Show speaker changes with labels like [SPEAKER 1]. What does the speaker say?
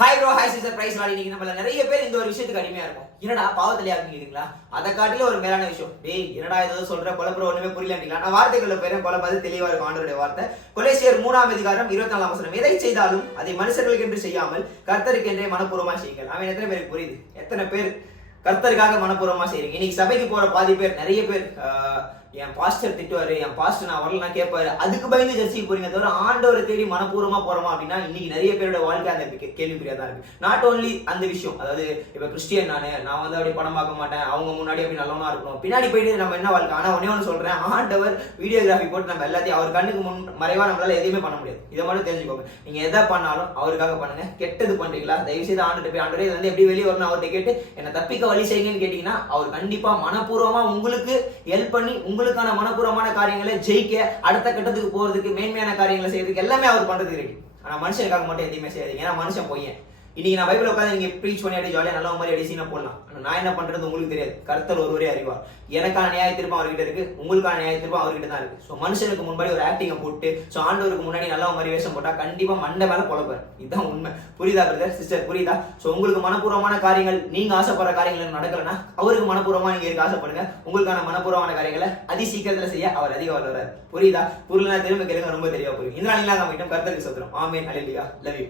[SPEAKER 1] Hi bro hi sister price நாள் இன்னைக்கு நம்மள நிறைய பேர் இந்த ஒரு விஷயத்துக்கு அடிமையா இருக்கும் என்னடா பாவத்திலே அப்படிங்கிறீங்களா அதை காட்டில ஒரு மேலான விஷயம். டேய் என்னடா ஏதோ சொல்ற கொலை ப்ரோ ஒண்ணுமே புரியல நான் வார்த்தைகளை பேரும் கொலை பார்த்து தெளிவா இருக்கும். ஆண்டருடைய வார்த்தை. கொலேசியர் மூணாம் அதிகாரம் இருபத்தி நாலாம் வசனம். எதை செய்தாலும் அதை மனுஷர்களுக்கு என்று செய்யாமல் கர்த்தருக்கு என்றே மனப்பூர்வமா செய்யுங்கள். அவன் எத்தனை பேருக்கு புரியுது? எத்தனை பேர் கர்த்தருக்காக மனப்பூர்வமா செய்றீங்க. இன்னைக்கு சபைக்கு போற பாதி பேர் நிறைய பேர் என் பாஸ்டர் திட்டுவாரு என் பாஸ்டர் நான் வரலன்னா கேட்பாரு. அதுக்கு பயந்து ஜெர்சிக்கு போறீங்க தவிர ஆண்டவரை தேடி மனப்பூர்வமா போறோமா அப்படின்னா இன்னைக்கு நிறைய பேரோட வாழ்க்கை அந்த கே- தான் இருக்கு. நாட் ஓன்லி அந்த விஷயம் அதாவது இப்ப கிறிஸ்டியன் நானு நான் வந்து அப்படி படம் பார்க்க மாட்டேன் அவங்க முன்னாடி அப்படி நல்லவனா இருக்கணும். பின்னாடி போயிட்டு நம்ம என்ன வாழ்க்கை? ஆனா ஒன்னே ஒன்று சொல்றேன் ஆண்டவர் வீடியோகிராஃபி போட்டு நம்ம எல்லாத்தையும் அவர் கண்ணுக்கு முன் மறைவா நம்மளால எதுவுமே பண்ண முடியாது. இதை மட்டும் தெரிஞ்சுக்கோங்க. நீங்க எதை பண்ணாலும் அவருக்காக பண்ணுங்க. கெட்டது பண்றீங்களா? தயவு செய்து ஆண்டு போய் ஆண்டவரே இது வந்து எப்படி வெளியே வரணும் அவர்கிட்ட கேட்டு என்ன தப்பிக்க வழி செய்யுங்கன்னு கேட்டீங்கன்னா அவர் கண்டிப்பா மனப்பூர்வமா உங்களுக்கு ஹெல்ப் பண்ணி உங்களுக்கான மனப்பூர்வமான காரியங்களை ஜெயிக்க அடுத்த கட்டத்துக்கு போறதுக்கு மேன்மையான காரியங்களை செய்யறதுக்கு எல்லாமே அவர் பண்றது ரெடி ஆனா மனுஷனுக்காக மட்டும் எதையுமே செய்யாதீங்க. ஏன்னா மனுஷன் பொய்யன். இன்னைக்கு நான் பைபிள் உட்காந்து நீங்க ப்ரீச் பண்ணி அப்படியே ஜாலியாக நல்ல மாதிரி அடிச்சு போடலாம்? நான் என்ன பண்றது உங்களுக்கு தெரியாது. கர்த்தர் ஒருவரே அறிவார். எனக்கான நியாய திருப்பம் அவர்கிட்ட இருக்கு. உங்களுக்கான நியாய திருப்பம் அவர்கிட்ட தான் இருக்கு. ஸோ மனுஷனுக்கு முன்னாடி ஒரு ஆக்டிங்கை போட்டு ஸோ ஆண்டவருக்கு முன்னாடி நல்ல மாதிரி வேஷம் போட்டா கண்டிப்பா மண்டை மேல குழப்பார் இதுதான் உண்மை. புரியுதா பிரதர் சிஸ்டர் புரியுதா? ஸோ உங்களுக்கு மனப்பூர்வமான காரியங்கள் நீங்க ஆசைப்படுற காரியங்கள் நடக்கலைன்னா அவருக்கு மனப்பூர்வமா நீங்க இருக்க ஆசைப்படுங்க. உங்களுக்கான மனப்பூர்வமான காரியங்களை அதி சீக்கிரத்துல செய்ய அவர் அதிக வளர்றாரு புரியுதா? புரியலனா திரும்ப கேளுங்க ரொம்ப தெளிவா புரியும். இந்த நாள் இல்லாம கருத்தருக்கு சொல்றோம் ஆமேன். அலையிலியா லவ் யூ